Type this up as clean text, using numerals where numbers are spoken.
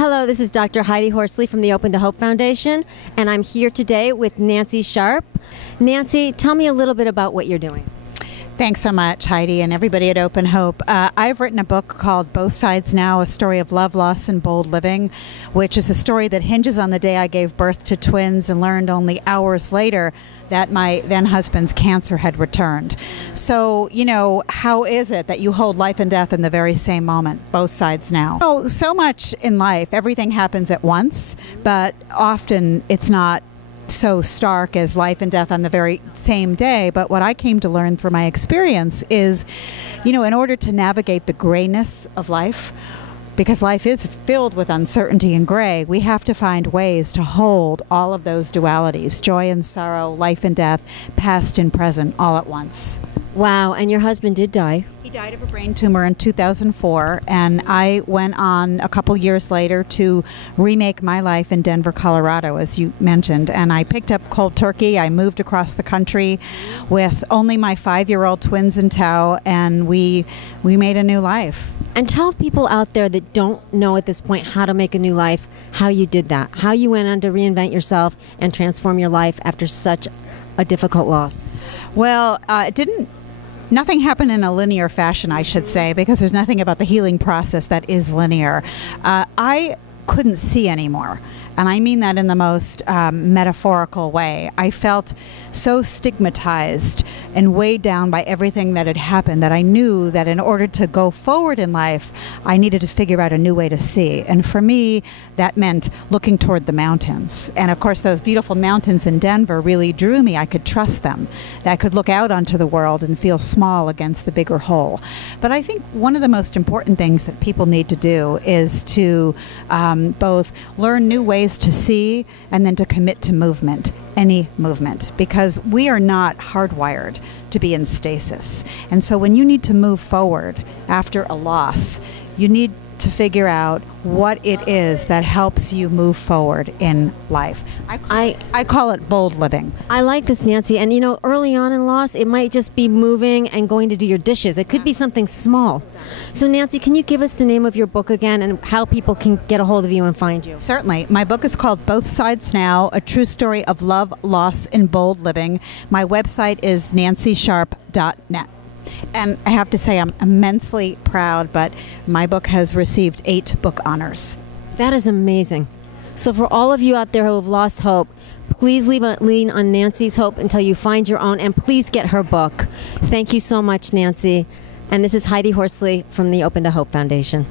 Hello, this is Dr. Heidi Horsley from the Open to Hope Foundation, and I'm here today with Nancy Sharp. Nancy, tell me a little bit about what you're doing. Thanks so much, Heidi, and everybody at Open Hope. I've written a book called Both Sides Now, a story of love, loss, and bold living, which is a story that hinges on the day I gave birth to twins and learned only hours later that my then-husband's cancer had returned. So, how is it that you hold life and death in the very same moment, both sides now? So much in life, everything happens at once, but often it's not so stark as life and death on the very same day. But what I came to learn through my experience is, in order to navigate the grayness of life, because life is filled with uncertainty and gray, we have to find ways to hold all of those dualities, joy and sorrow, life and death, past and present, all at once. Wow, and your husband did die. He died of a brain tumor in 2004, and I went on a couple years later to remake my life in Denver, Colorado, as you mentioned. And I picked up cold turkey. I moved across the country with only my 5-year-old twins in tow, and we made a new life. And tell people out there that don't know at this point how to make a new life, how you did that, how you went on to reinvent yourself and transform your life after such a difficult loss. Well, nothing happened in a linear fashion, I should say, because there's nothing about the healing process that is linear. I couldn't see anymore. And I mean that in the most metaphorical way. I felt so stigmatized and weighed down by everything that had happened that I knew that in order to go forward in life, I needed to figure out a new way to see. And for me, that meant looking toward the mountains. And of course, those beautiful mountains in Denver really drew me. I could trust them. That I could look out onto the world and feel small against the bigger whole. But I think one of the most important things that people need to do is to both learn new ways to see and then to commit to movement, any movement, because we are not hardwired to be in stasis. And so when you need to move forward after a loss, you need to figure out what it is that helps you move forward in life. I call it bold living. I like this, Nancy. And early on in loss, it might just be moving and going to do your dishes. It could be something small. So Nancy, can you give us the name of your book again and how people can get a hold of you and find you? Certainly. My book is called Both Sides Now, a true story of love, loss, and bold living. My website is nancysharp.net. And I have to say I'm immensely proud, but my book has received 8 book honors. That is amazing. So for all of you out there who have lost hope, please lean on Nancy's hope until you find your own, and please get her book. Thank you so much, Nancy. And this is Heidi Horsley from the Open to Hope Foundation.